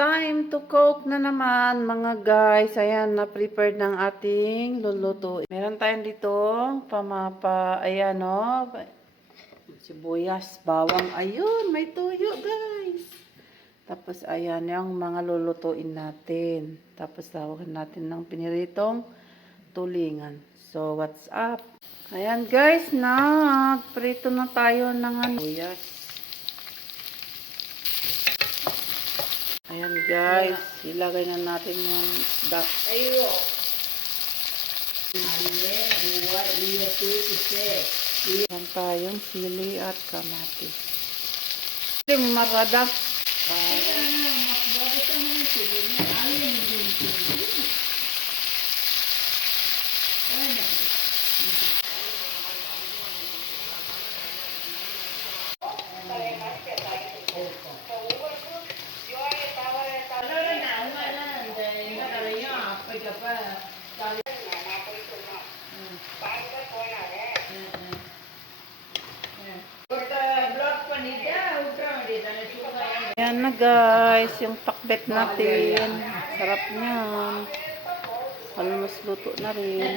Time to cook na naman mga guys. Ayan, na-prepared ng ating lulutuin. Meron tayong dito, ayan o, sibuyas, bawang. Ayun, may tuyo guys. Tapos ayan yung mga lulutuin natin. Tapos tawagan natin ng piniritong tulingan. So, what's up? Ayan guys, nagprito na tayo ng sibuyas. Ayan guys, ilagay na natin yung isda. Ayo. Ayan tayong sili at kamatis. Sili marada. Ayan na guys, yung pakbet natin. Sarap niyan. Almost luto na rin.